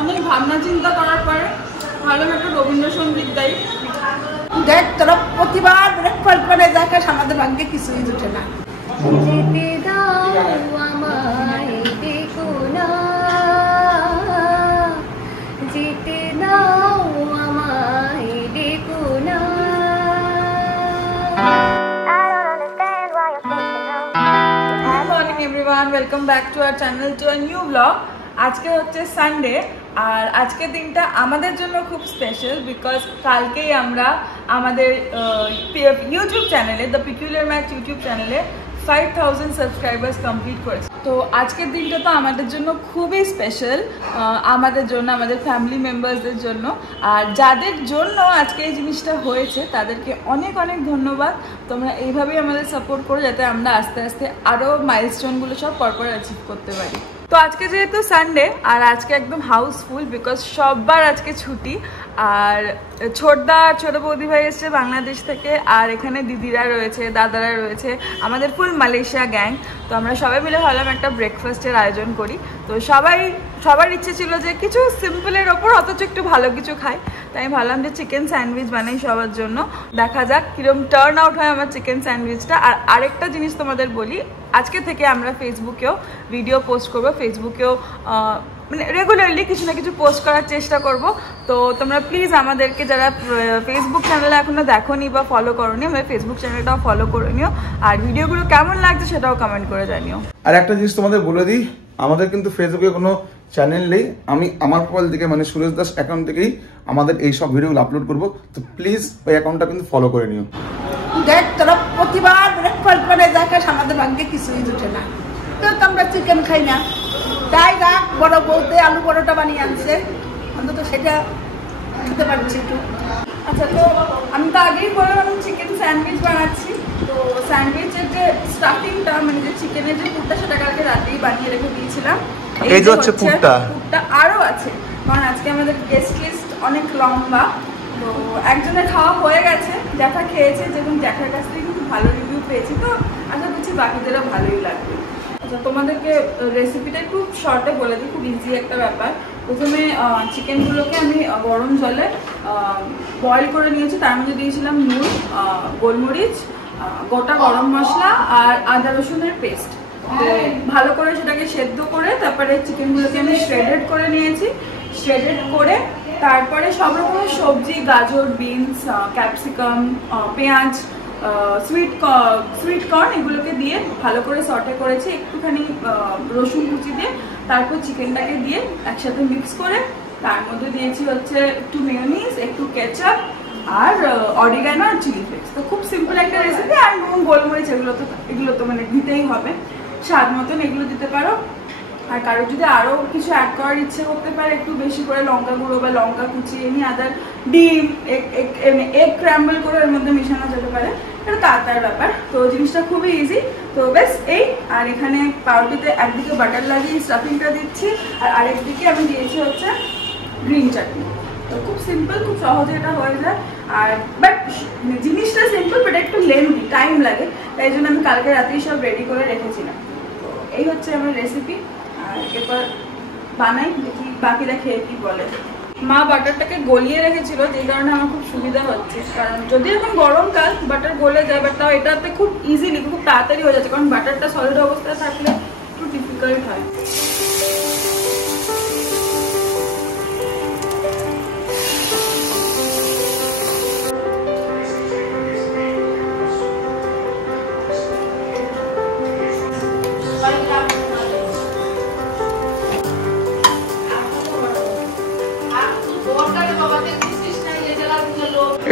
অনেক ভাবনা চিন্তা করার পরে ভালো একটা রবীন্দ্রসঙ্গীত গাই। দেখ তোরা প্রতিবার ব্রেকফাস্ট করে দেখাস, আমাদের ভাগ্যে কিছুই জুটে না। যেতে দাও আমায় দেখো না, যেতে দাও আমায় দেখো না। Good morning everyone, welcome back to our channel to a new vlog. আজকে হচ্ছে সানডে আর আজকের দিনটা আমাদের জন্য খুব স্পেশাল বিকজ কালকেই আমরা আমাদের ইউটিউব চ্যানেলে দ্য পিকুলিয়ার ম্যাক্স ইউটিউব চ্যানেলে 5000 সাবস্ক্রাইবার্স কমপ্লিট করেছে। তো আজকের দিনটা তো আমাদের জন্য খুবই স্পেশাল, আমাদের জন্য, আমাদের ফ্যামিলি মেম্বার্সদের জন্য। আর যাদের জন্য আজকে এই জিনিসটা হয়েছে তাদেরকে অনেক অনেক ধন্যবাদ। তোমরা এইভাবেই আমাদের সাপোর্ট করো যাতে আমরা আস্তে আস্তে আরও মাইলস্টোনগুলো সব পরপর অ্যাচিভ করতে পারি। তো আজকে যেহেতু সানডে আর আজকে একদম হাউসফুল বিকজ সববার আজকে ছুটি। আর ছোট বৌদি ভাই এসছে বাংলাদেশ থেকে, আর এখানে দিদিরা রয়েছে, দাদারা রয়েছে, আমাদের ফুল মালয়েশিয়া গ্যাং। তো আমরা সবাই মিলে ভাবলাম একটা ব্রেকফাস্টের আয়োজন করি। তো সবার ইচ্ছে ছিল যে কিছু সিম্পলের ওপর অথচ একটু ভালো কিছু খাই, তাই আমি ভাবলাম যে চিকেন স্যান্ডউইচ বানাই সবার জন্য। দেখা যাক কীরকম টার্ন আউট হয় আমার চিকেন স্যান্ডউইচটা। আর আরেকটা জিনিস তোমাদের বলি, আজকে থেকে আমরা ফেসবুকেও ভিডিও পোস্ট করবো, ফেসবুকেও মানে রেগুলারলি কিছু না কিছু পোস্ট করার চেষ্টা করব। তো তোমরা প্লিজ আমাদেরকে যারা ফেসবুক চ্যানেলে এখনো দেখোনি বা ফলো করোনি, আমার ফেসবুক চ্যানেলটাও ফলো করে নিও। আর ভিডিওগুলো কেমন লাগছে সেটাও কমেন্ট করে জানিও। আর একটা জিনিস তোমাদের বলে দিই, আমাদের কিন্তু ফেসবুকে কোনো চ্যানেল নেই। আমি আমার প্রোফাইল থেকে মানে সুরেশ দাস অ্যাকাউন্ট থেকেই আমাদের এই সব ভিডিওগুলো আপলোড করবো। তো প্লিজ ওই অ্যাকাউন্টটা কিন্তু ফলো করে নিও। দেখ তোরা প্রতিবার ব্রেকফাস্ট করে দেখাস, আমাদের ভাগ্যে কিছুই জুটে না। তো আমরা চিকেন খাই না, তাই রাখ বড় বলতে আলু পরোটা বানিয়ে আনছে, অন্তত সেটা খেতে পারছি একটু। আচ্ছা, তো আমি তো আগেই বললাম আমি চিকেন স্যান্ডউইচ বানাচ্ছি। তো স্যান্ডউইচের যে স্টাফিংটা মানে যে চিকেনের যে পুরটা সেটা কালকে রাতেই বানিয়ে রেখে দিয়েছিলাম। এই যে হচ্ছে পুরটা আরও আছে কারণ আজকে আমাদের গেস্ট লিস্ট অনেক লম্বা। তো একজনের খাওয়া হয়ে গেছে, জ্যাঠা খেয়েছে, যেরকম জ্যাঠার কাছ থেকে কিন্তু ভালো রিভিউ পেয়েছি। তো আশা করছি বাকিদেরও ভালোই লাগবে। আচ্ছা, তোমাদেরকে রেসিপিটা একটু শর্টে বলে দিই, খুব ইজি একটা ব্যাপার। প্রথমে চিকেনগুলোকে আমি গরম জলে বয়েল করে নিয়েছি, তার মধ্যে দিয়েছিলাম নুন, গোলমরিচ, গোটা গরম মশলা আর আদা রসুনের পেস্ট। ভালো করে সেটাকে সেদ্ধ করে তারপরে চিকেনগুলোকে আমি শ্রেডেড করে নিয়েছি। শ্রেডেড করে তারপরে সব রকমের সবজি, গাজর, বিনস, ক্যাপসিকাম, পেঁয়াজ, সুইট কর্ন এগুলোকে দিয়ে ভালো করে সটে করেছি, একটুখানি রসুন কুচি দিয়ে। তারপর চিকেনটাকে দিয়ে একসাথে মিক্স করে তার মধ্যে দিয়েছি হচ্ছে একটু মেয়োনিজ, একটু কেচাপ আর অরিগানো আর চিলি ফ্লেক্স। তো খুব সিম্পল একটা রেসিপি। আর নুন, গোলমরিচ এগুলো তো মানে দিতেই হবে, স্বাদ মতন এগুলো দিতে পারো। আর কারো যদি আরও কিছু অ্যাড করার ইচ্ছে করতে পারে, একটু বেশি করে লঙ্কা গুঁড়ো বা লঙ্কা কুচি, এমনি আদার, ডিম, এগ ক্র্যাম্বল করে এর মধ্যে মেশানো যেতে পারে। এটা তার ব্যাপার। তো জিনিসটা খুবই ইজি। তো বেশ এই, আর এখানে পাউরুটিতে একদিকে বাটার লাগিয়ে স্টাফিংটা দিচ্ছি আর আরেকদিকে আমি দিয়েছি হচ্ছে গ্রিন চাটনি। তো খুব সিম্পল, খুব সহজে এটা হয়ে যায়। আর বাট জিনিসটা সিম্পল বাট একটু লেন্থি, টাইম লাগে, তাই জন্য আমি কালকে রাতেই সব রেডি করে রেখেছিলাম। তো এই হচ্ছে আমার রেসিপি। আর এরপর বানাই, দেখি বাকিরা খেয়ে কি বলে। মা বাটারটাকে গলিয়ে রেখেছিল, যেই কারণে আমার খুব সুবিধা হচ্ছে, কারণ যদি এখন গরমকাল বাটার গলে যায়, বাট তাও এটাতে খুব ইজিলি খুব তাড়াতাড়ি হয়ে যাচ্ছে, কারণ বাটারটা সলিড অবস্থায় থাকলে একটু ডিফিকাল্ট হয়।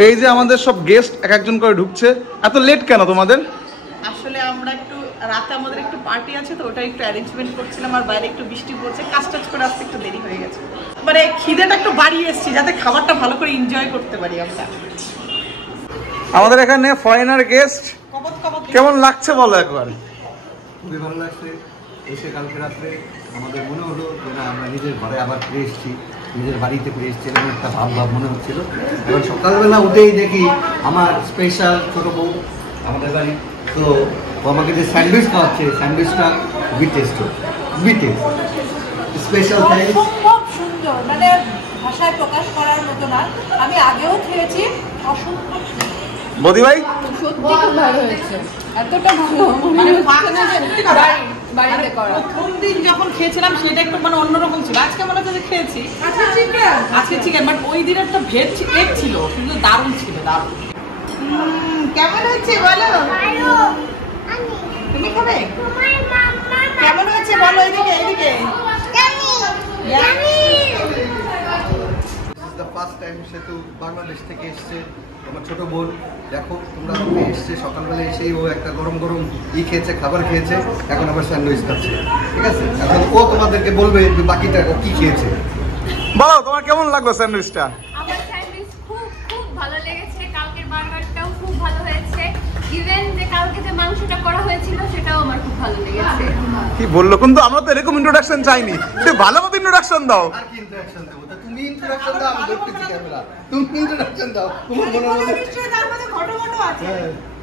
এই যে আমাদের সব গেস্ট এক একজন করে ঢুকছে, এত লেট কেন তোমাদের? আসলে আমরা একটু রাতে আমাদের একটু পার্টি আছে, তো ওটা একটু অ্যারেঞ্জমেন্ট করছিলাম, আর বাইরে একটু বৃষ্টি পড়ছে, কাজ টাজ করে আসতে একটু দেরি হয়ে গেছে। মানে খিদেটা একটু বাড়িয়ে এসেছি যাতে খাবারটা ভালো করে এনজয় করতে পারি আমরা। আমাদের এখানে ফরেনার গেস্ট, কেমন লাগছে বলো একবার? খুবই ভালো লাগছে এসে। কালকে রাত্রে আমাদের মনে হলো যে না, আমরা নিজের ঘরে আবার ফিরে এসেছি, নিজের বাড়িতে ফিরে এসেছি, এরকম একটা ভাব মনে হচ্ছিল। এবং সকালবেলা উঠেই দেখি আমার স্পেশাল ছোটো বউ আমাদের বাড়ি, তো আমাকে যে স্যান্ডউইচ খাওয়াচ্ছে, স্যান্ডউইচটা খুবই টেস্ট, খুবই টেস্ট। Special thanks. মানে ভাষায় প্রকাশ করার মতো না। আমি আগেও খেয়েছি, অসম্ভব। বদি ভাই সত্যি খুব ভালো হয়েছে, এতটা ভালো মনে হচ্ছে না যে বাড়িতে করা। প্রথম দিন যখন খেয়েছিলাম সেটা একটু মানে অন্যরকম ছিল, আজকে মনে হচ্ছে যে খেয়েছি আজকে চিকেন, বাট ওই দিন একটা ভেজ এগ ছিল, কিন্তু দারুণ ছিল, দারুণ। কেমন হচ্ছে বলো, তুমি খাবে? কেমন হচ্ছে বলো, এদিকে এদিকে। ফার্স্ট টাইম সেতু বাংলাদেশ থেকে এসছে আমার ছোট বোন। দেখো তোমরা এসছে সকালবেলা এসেই ও একটা গরম গরম খেয়েছে, খাবার খেয়েছে, এখন আবার স্যান্ডউইচ খাচ্ছে। ঠিক আছে, এখন ও তোমাদেরকে বলবে বাকিটা ও কি খেয়েছে। বলো তোমার কেমন লাগলো স্যান্ডউইচটা? আমার স্যান্ডউইচ খুব খুব ভালো লেগেছে, কালকের বার্গারটাও খুব ভালো হয়েছে, ইভেন যে কালকে যে মাংসটা করা হয়েছিল সেটাও আমার খুব ভালো লেগেছে। কি বললো, কিন্তু আমরা তো এরকম ইন্ট্রোডাকশন চাইনি, তুই ভালো মতো ইন্ট্রোডাকশন দাও। আর কি ইন্টারঅ্যাকশন দেবো? তুমি ইন্টারঅ্যাকশন দাও, আমি দেখতেছি ক্যামেরা। তুমি ইন্টারঅ্যাকশন দাও, তোমার মনে মনে। তার মধ্যে ঘটো আছে।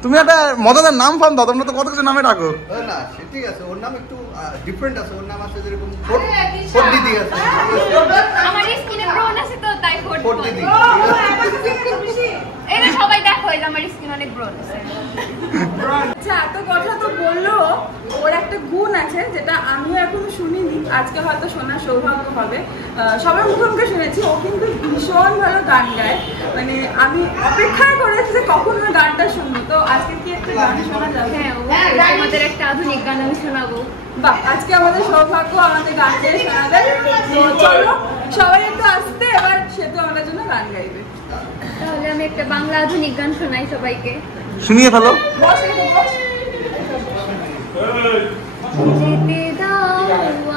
তুমি একটা মজাদার নাম ফান দাও, তোমরা তো কত কিছু নামে ডাকো। না সে ঠিক আছে, ওর নাম একটু ডিফারেন্ট আছে। ওর নাম আছে যেরকম ফোর দিদি আছে, আমার স্কিনে ব্রন আছে তো তাই ফোর দিদি। এটা সবাই দেখো, এই যে আমার স্কিন অনেক ব্রন আছে। আচ্ছা, এত কথা তো বললো, ওর একটা গুণ আছে যেটা আমিও এখনো শুনিনি, আজকে হয়তো শোনার সৌভাগ্য হবে। সবার মুখে শুনেছি, ও কিন্তু ভীষণ ভালো গান গায়। মানে আমি অপেক্ষা করেছি যে কখন ওর গানটা শুনবো, তো আজকে কি একটা গান শোনা যাবে? হ্যাঁ, আমাদের একটা আধুনিক গান আমি শোনাবো। বাহ, আজকে আমাদের সৌভাগ্য আমাদের গান গিয়ে শোনাবে। তো চলো সবাই একটু আসতে, এবার সে তো আমাদের জন্য গান গাইবে। তাহলে আমি একটা বাংলা আধুনিক গান শোনাই সবাইকে। শুনিয়ে ফেলো। যেতে দাও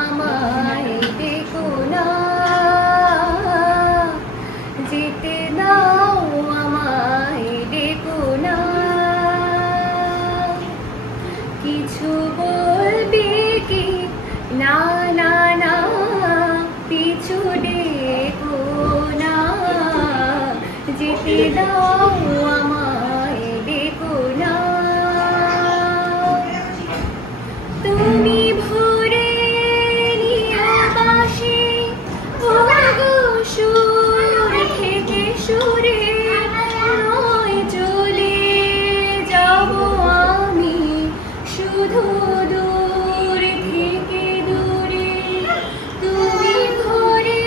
আমায় দেখো না, যেতে দাও আমায় দেখো না, কিছু বলবে কি না না না, পিছু দেখো না, যেতে দাও আমায় দেখো না। তুমি ভরে নিও বাঁশি, ও গো সুর থেকে সুরে, নয় চলে যাব আমি শুধু দূর থেকে দূরে। তুমি ভরে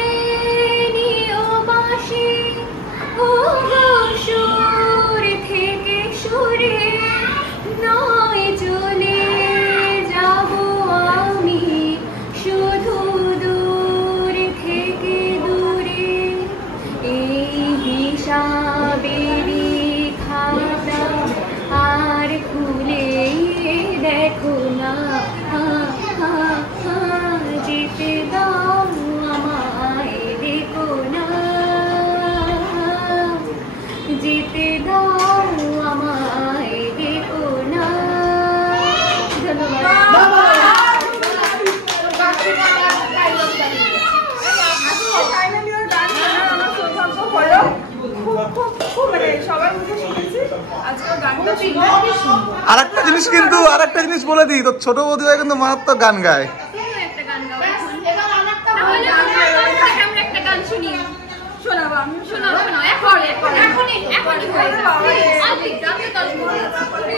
নিও বাঁশি, ও গো সুর থেকে সুরে, নয় চলে যাব আমি শুধু দূর থেকে দূরে। এই হিসাবেরই খাতা আর খুলে দেখো না, যেতে দাও আমায় দেখো না, যেতে দাও আমায় দেখো না। ফাইনালি ওর গান শোনার আমার সৌভাগ্য হলো। খুব মানে সবার মুখে শুনেছি, আজকে ওর গানটা শুনবো। আরেকটা জিনিস বলে দিই, তো ছোট বৌদি ভাই কিন্তু মারাত্মক গান গায়। তুমিও একটা গান গাও এখন। তাহলে আমরা একটা গান শুনি। শোনাবো আমি, শোনো শোনো, এখনই হয়ে যাবে।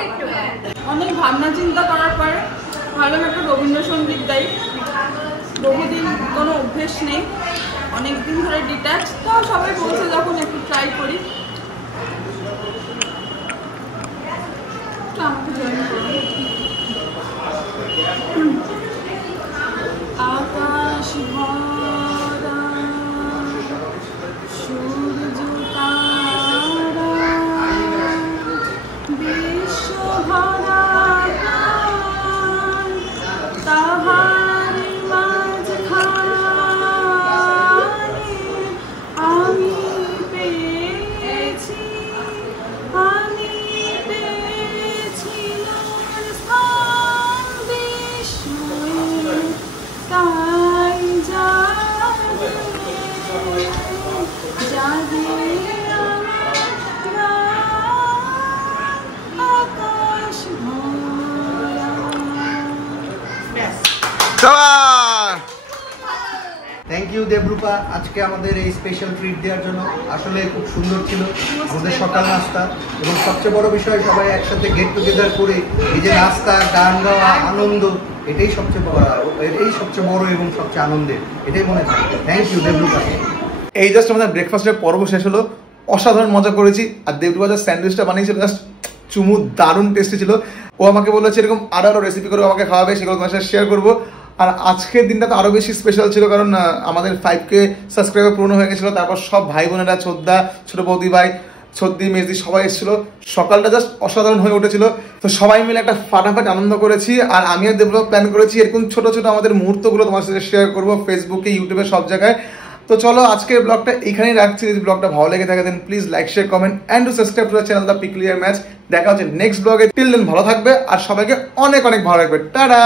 একটু অনেক ভাবনা চিন্তা করার পরে ভাবলাম একটা রবীন্দ্রসঙ্গীত গাই। বহুদিন কোনো অভ্যেস নেই, অনেক দিন ধরে ডিট্যাচ, তো সবাই বলছে যখন একটু ট্রাই করি। তো আমাকে জয়েন করুন। আকাশ ভরা সূর্য তারা, বিশ্ব ভরা প্রাণ, তাহার মাঝখানে আমি পেয়েছি ইউ দেবরূপা, আজকে আমাদের এই স্পেশাল ট্রিট দেওয়ার জন্য। আসলে খুব সুন্দর ছিল আমাদের সকাল নাস্তা, এবং সবচেয়ে বড় বিষয় সবাই একসাথে গেট টুগেদার করে এই যে নাস্তা, গান গাওয়া, আনন্দ, এটাই সবচেয়ে বড় এবং সবচেয়ে আনন্দের, এটাই মনে থাকে। Thank you Debarupa. এই জাস্ট আমাদের ব্রেকফাস্টের পর্ব শেষ হলো, অসাধারণ মজা করেছি। আর দেবরূপা যে স্যান্ডউইচটা বানিয়েছিল জাস্ট চুমু, দারুণ টেস্টি ছিল। ও আমাকে বলেছে এরকম আরো রেসিপি করে আমাকে খাওয়াবে, সেগুলো তোমার সাথে শেয়ার করবো। আর আজকের দিনটা তো আরো বেশি স্পেশাল ছিল, কারণ আমাদের 5K সাবস্ক্রাইবার পূর্ণ হয়ে গেছিল। তারপর সব ভাই বোনেরা, ছোদ্দা, ছোট বৌদি ভাই, ছদ্দি, মেজদি সবাই এসেছিল। সকালটা জাস্ট অসাধারণ হয়ে উঠেছিল। তো সবাই মিলে একটা ফাটাফাট আনন্দ করেছি। আর আমিও ডেভেলপ প্ল্যান করেছি এরকম ছোট ছোট আমাদের মুহূর্তগুলো তোমার সাথে শেয়ার করবো ফেসবুকে, ইউটিউবে, সব জায়গায়। তো চলো আজকের ব্লগটা এখানেই রাখছি। যদি ব্লগটা ভালো লেগে থাকে then please like, share, comment and to subscribe to the channel the peculiar match. দেখা হচ্ছে নেক্সট ব্লগে। টিল দেন ভালো থাকবে আর সবাইকে অনেক অনেক ভালো রাখবে। টাটা।